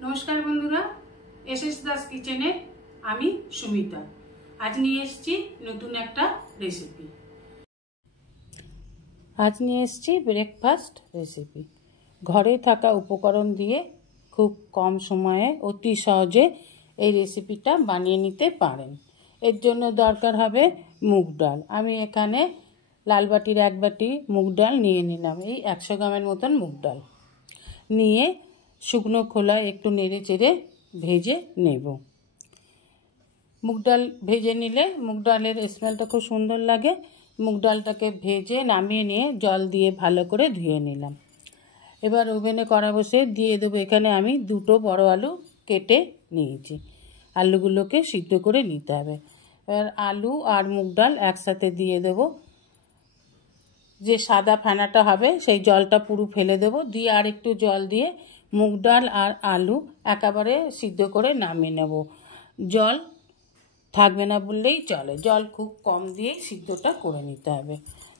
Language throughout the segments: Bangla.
नमस्कार बंधुरा एसएस दास किचेने आमी सुमिता आज निये एसेछि नतून एकटा रेसिपि। आज निये एसेछि ब्रेकफास्ट रेसिपि। घरे थाका उपकरण दिए खूब कम समये अति सहजे এই রেসিপিটা বানিয়ে নিতে পারেন। এর জন্য দরকার হবে মুগ ডাল। আমি এখানে লাল বাটির এক বাটি মুগ ডাল নিয়ে নিলাম। এই 100 গ্রামের মতন মুগ ডাল নিয়ে শুকনো খোলায় একটু নেড়ে চেড়ে ভেজে নেব। মুগ ডাল ভেজে নিলে মুগ ডালের স্মেলটা খুব সুন্দর লাগে। মুগ ডালটাকে ভেজে নামিয়ে নিয়ে জল দিয়ে ভালো করে ধুয়ে নিলাম। এবার ওভেনে কড়া বসে দিয়ে দেবো। এখানে আমি দুটো বড় আলু কেটে নিয়েছি। আলুগুলোকে সিদ্ধ করে নিতে হবে। এবার আলু আর মুগ ডাল একসাথে দিয়ে দেব। যে সাদা ফেনাটা হবে সেই জলটা পুরো ফেলে দেব। দিয়ে আর একটু জল দিয়ে মুগ ডাল আর আলু একেবারে সিদ্ধ করে নামিয়ে নেব। জল থাকবে না বললেই চলে। জল খুব কম দিয়ে সিদ্ধটা করে নিতে হবে।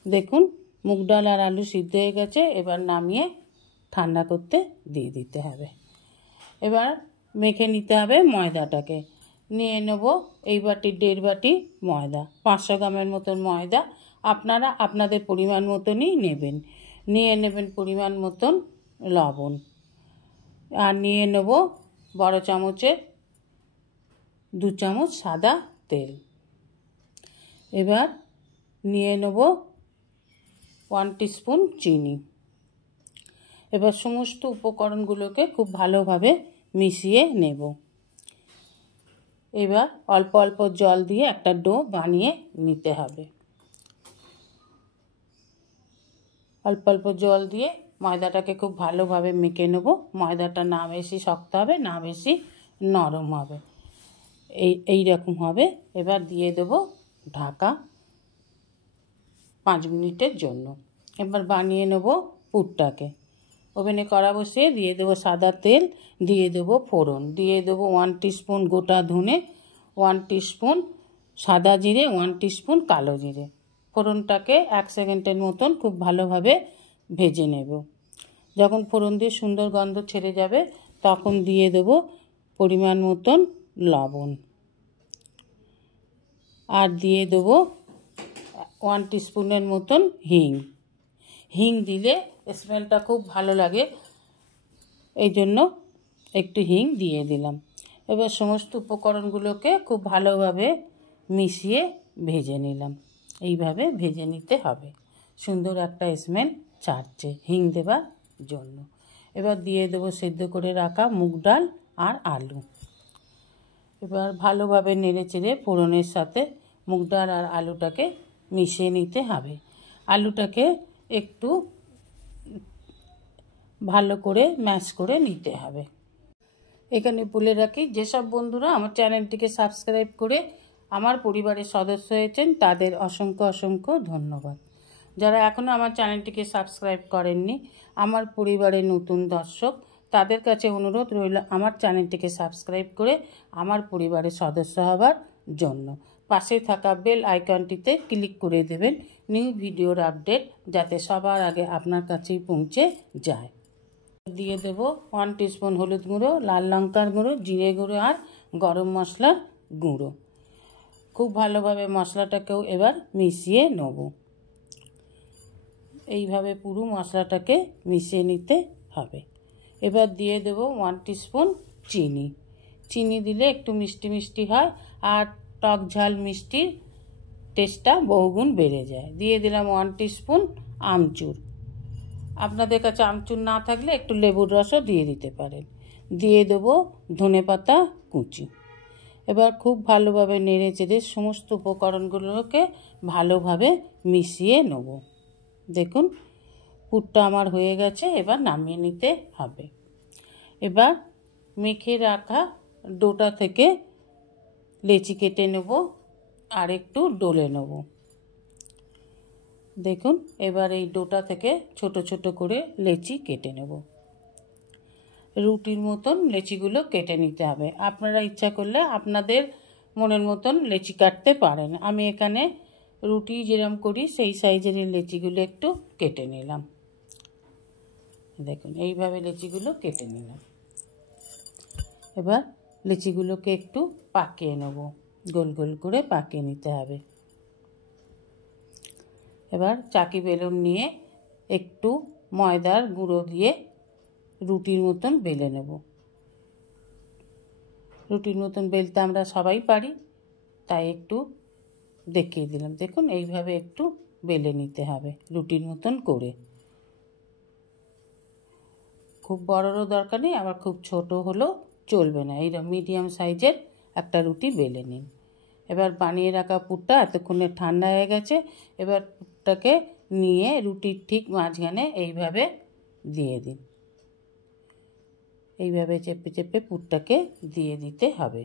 দেখুন মুগ ডাল আর আলু সিদ্ধ হয়ে গেছে। এবার নামিয়ে ঠান্ডা করতে দিয়ে দিতে হবে। এবার মেখে নিতে হবে ময়দাটাকে। নিয়ে নেব এই বাটি 1.5 বাটি ময়দা। 500 গ্রামের মতন ময়দা। আপনারা আপনাদের পরিমাণ মতনই নেবেন। নিয়ে নেবেন পরিমাণ মতন লবণ। আর নিয়ে নেব বড় চামচের 2 চামচ সাদা তেল। এবার নিয়ে নেব 1 টিস্পুন চিনি। এবার সমস্ত উপকরণগুলোকে খুব ভালোভাবে মিশিয়ে নেব। এবার অল্প অল্প জল দিয়ে একটা ডো বানিয়ে নিতে হবে। অল্প অল্প জল দিয়ে ময়দাটাকে খুব ভালোভাবে মেখে নেব। ময়দাটা না বেশি শক্ত হবে না বেশি নরম হবে, এই রকম হবে। এবার দিয়ে দেব ঢাকা 5 মিনিটের জন্য। এবার বানিয়ে নেব পুরটাকে। ওভেনে কড়া বসিয়ে দিয়ে দেবো সাদা তেল, দিয়ে দেবো ফোড়ন, দিয়ে দেবো 1 টিস্পুন গোটা ধনে, 1 টিস্পুন সাদা জিরে, 1 টিস্পুন কালো জিরে। ফোড়নটাকে 1 সেকেন্ডের মতন খুব ভালোভাবে ভেজে নেব। যখন ফোড়ন দিয়ে সুন্দর গন্ধ ছেড়ে যাবে তখন দিয়ে দেব পরিমাণ মতন লবণ। আর দিয়ে দেবো 1 টিস্পুনের মতন হিং। হিং দিলে স্মেলটা খুব ভালো লাগে, এই জন্য একটু হিং দিয়ে দিলাম। এবার সমস্ত উপকরণগুলোকে খুব ভালোভাবে মিশিয়ে ভেজে নিলাম। এইভাবে ভেজে নিতে হবে। সুন্দর একটা স্মেল ছাড়ছে হিং দেবার জন্য। এবার দিয়ে দেবো সেদ্ধ করে রাখা মুগ ডাল আর আলু। এবার ভালোভাবে নেড়ে চেড়ে ফোড়নের সাথে মুগ ডাল আর আলুটাকে মিশিয়ে নিতে হবে। আলুটাকে একটু ভালো করে ম্যাশ করে নিতে হবে। এখানে বলে রাখি, যেসব বন্ধুরা আমার চ্যানেলটিকে সাবস্ক্রাইব করে আমার পরিবারের সদস্য হয়েছেন তাদের অসংখ্য অসংখ্য ধন্যবাদ। যারা এখনও আমার চ্যানেলটিকে সাবস্ক্রাইব করেননি, আমার পরিবারের নতুন দর্শক, তাদের কাছে অনুরোধ রইল আমার চ্যানেলটিকে সাবস্ক্রাইব করে আমার পরিবারের সদস্য হবার জন্য। পাশে থাকা বেল আইকনটিতে ক্লিক করে দেবেন নিউ ভিডিওর আপডেট যাতে সবার আগে আপনার কাছেই পৌঁছে যায়। দিয়ে দেব 1 টিস্পুন হলুদ গুঁড়ো, লাল লঙ্কার গুঁড়ো, জিরে গুঁড়ো আর গরম মশলার গুঁড়ো। খুব ভালোভাবে মশলাটাকেও এবার মিশিয়ে নেব। এইভাবে পুরো মশলাটাকে মিশিয়ে নিতে হবে। এবার দিয়ে দেব 1 টিস্পুন চিনি। চিনি দিলে একটু মিষ্টি মিষ্টি হয় আর টক ঝাল মিষ্টির টেস্টটা বহুগুণ বেড়ে যায়। দিয়ে দিলাম 1 টিস্পুন আমচুর। আপনাদের কাছে আমচুর না থাকলে একটু লেবুর রসও দিয়ে দিতে পারেন। দিয়ে দেবো ধনেপাতা কুচি। এবার খুব ভালোভাবে নেড়ে চেড়ে সমস্ত উপকরণগুলোকে ভালোভাবে মিশিয়ে নেব। দেখুন পুরটা আমার হয়ে গেছে। এবার নামিয়ে নিতে হবে। এবার মেখে রাখা ডোটা থেকে লেচি কেটে নেব আর একটু ডলে নেব। দেখুন এবার এই ডোটা থেকে ছোট ছোট করে লেচি কেটে নেব। রুটির মতন লেচিগুলো কেটে নিতে হবে। আপনারা ইচ্ছা করলে আপনাদের মনের মতন লেচি কাটতে পারেন। আমি এখানে রুটি যেরকম করি সেই সাইজের লেচিগুলো একটু কেটে নিলাম। দেখুন এইভাবে লেচিগুলো কেটে নিলাম। এবার লিচিগুলোকে একটু পাকিয়ে নেব, গোল গোল করে পাকিয়ে নিতে হবে। এবার চাকি বেলুন নিয়ে একটু ময়দার গুঁড়ো দিয়ে রুটির মতন বেলে নেব। রুটির মতন বেলতে আমরা সবাই পারি, তাই একটু দেখিয়ে দিলাম। দেখুন এইভাবে একটু বেলে নিতে হবে রুটির মতন করে। খুব বড়রও দরকার নেই, আবার খুব ছোট হলেও চলবে না। এই মিডিয়াম সাইজের একটা রুটি বেলে নিন। এবার বানিয়ে রাখা পুরটা এতক্ষণে ঠান্ডা হয়ে গেছে। এবার পুরটাকে নিয়ে রুটির ঠিক মাঝখানে এইভাবে দিয়ে দিন। এইভাবে চেপে চেপে পুরটাকে দিয়ে দিতে হবে।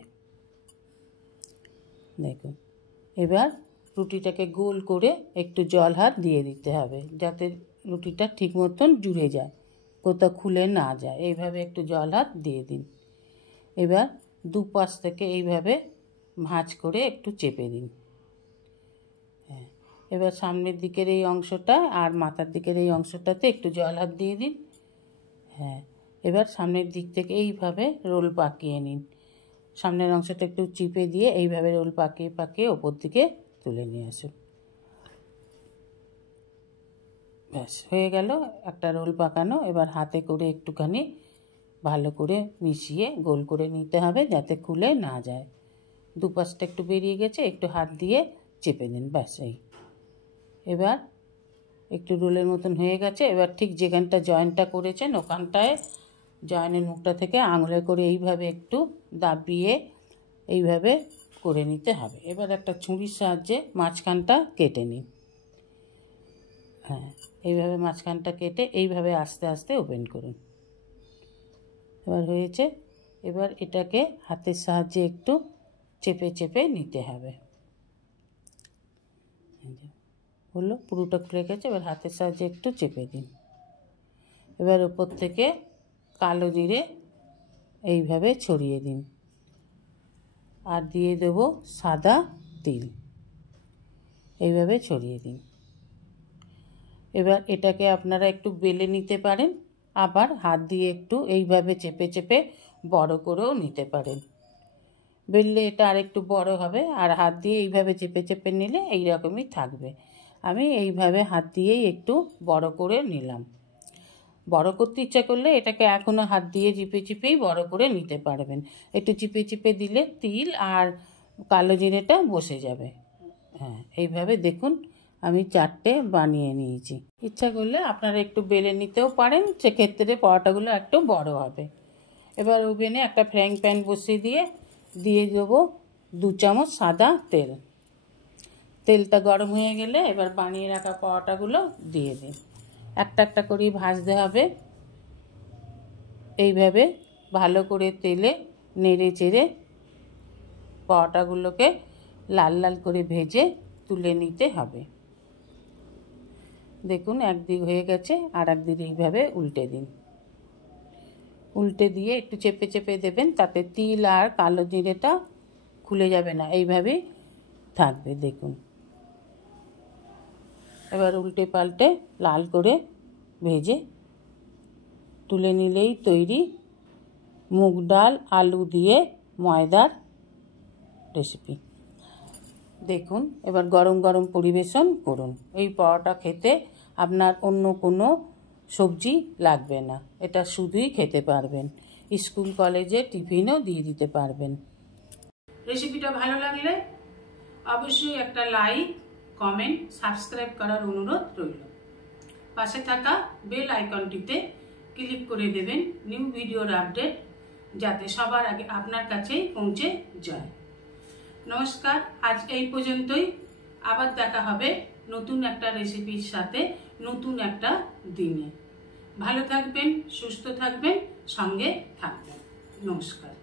দেখুন এবার রুটিটাকে গোল করে একটু জল হাত দিয়ে দিতে হবে, যাতে রুটিটা ঠিক মতন জুড়ে যায়, কোথাও খুলে না যায়। এইভাবে একটু জল হাত দিয়ে দিন। এবার দুপাশ থেকে এইভাবে ভাঁজ করে একটু চেপে দিন। হ্যাঁ, এবার সামনের দিকের এই অংশটা আর মাথার দিকের এই অংশটাতে একটু জল হাত দিয়ে দিন। হ্যাঁ, এবার সামনের দিক থেকে এইভাবে রোল পাকিয়ে নিন। সামনের অংশটা একটু চিপে দিয়ে এইভাবে রোল পাকিয়ে পাকিয়ে ওপর দিকে তুলে নিয়ে আসুন। ব্যাস হয়ে গেল একটা রোল পাকানো। এবার হাতে করে একটুখানি ভালো করে মিশিয়ে গোল করে নিতে হবে, যাতে খুলে না যায়। দুপাশটা একটু বেরিয়ে গেছে, একটু হাত দিয়ে চেপে দিন, ব্যাস। এই এবার একটু রোলের মতন হয়ে গেছে। এবার ঠিক যেখানটা জয়েন্টটা করেছেন ওখানটায় জয়েন্টের মুখটা থেকে আঙুলে করে এইভাবে একটু দাবিয়ে এইভাবে করে নিতে হবে। এবার একটা ছুরির সাহায্যে মাঝখানটা কেটে নিন। হ্যাঁ, এইভাবে মাঝখানটা কেটে এইভাবে আস্তে আস্তে ওপেন করুন। এবার হয়েছে। এবার এটাকে হাতের সাহায্যে একটু চেপে চেপে নিতে হবে। হলো, পুরোটা খুলে গেছে। এবার হাতের সাহায্যে একটু চেপে দিন। এবার ওপর থেকে কালো জিরে এইভাবে ছড়িয়ে দিন, আর দিয়ে দেব সাদা তিল, এইভাবে ছড়িয়ে দিন। এবার এটাকে আপনারা একটু বেলে নিতে পারেন, আবার হাত দিয়ে একটু এইভাবে চেপে চেপে বড় করেও নিতে পারেন। বেললে এটা আর একটু বড় হবে, আর হাত দিয়ে এইভাবে চেপে চেপে নিলে এই রকমই থাকবে। আমি এইভাবে হাত দিয়েই একটু বড় করে নিলাম। বড় করতে ইচ্ছা করলে এটাকে এখনও হাত দিয়ে চিপে চিপেই বড় করে নিতে পারবেন। একটু চিপে চিপে দিলে তিল আর কালো জিরেটা বসে যাবে। হ্যাঁ, এইভাবে দেখুন আমি 4টে বানিয়ে নিয়েছি। ইচ্ছা করলে আপনারা একটু বেলে নিতেও পারেন, সেক্ষেত্রে পরোটাগুলো একটু বড় হবে। এবার ওভেনে একটা ফ্রাইং প্যান বসিয়ে দিয়ে দেবো 2 চামচ সাদা তেল। তেলটা গরম হয়ে গেলে এবার বানিয়ে রাখা পরোটাগুলো দিয়ে দিন। একটা একটা করেই ভাজতে হবে। এইভাবে ভালো করে তেলে নেড়ে চেড়ে পরোটাগুলোকে লাল লাল করে ভেজে তুলে নিতে হবে। দেখুন একদিক হয়ে গেছে, আর একদিক এইভাবে উল্টে দিন। উল্টে দিয়ে একটু চেপে চেপে দেবেন, তাতে তিল আর কালো জিরেটা খুলে যাবে না, এইভাবেই থাকবে। দেখুন এবার উল্টে পাল্টে লাল করে ভেজে তুলে নিলেই তৈরি মুগ ডাল আলু দিয়ে ময়দার রেসিপি। দেখুন এবার গরম গরম পরিবেশন করুন। এই পরোটা খেতে আপনার অন্য কোনো সবজি লাগবে না, এটা শুধুই খেতে পারবেন। স্কুল কলেজে টিফিনও দিয়ে দিতে পারবেন। রেসিপিটা ভালো লাগলে অবশ্যই একটা লাইক, কমেন্ট, সাবস্ক্রাইব করার অনুরোধ রইল। পাশে থাকা বেল আইকনটিতে ক্লিক করে দেবেন নিউ ভিডিওর আপডেট, যাতে সবার আগে আপনার কাছেই পৌঁছে যায়। নমস্কার, আজ এই পর্যন্তই। আবার দেখা হবে নতুন একটা রেসিপির সাথে নতুন একটা দিনে। ভালো থাকবেন, সুস্থ থাকবেন, সঙ্গে থাকবেন। নমস্কার।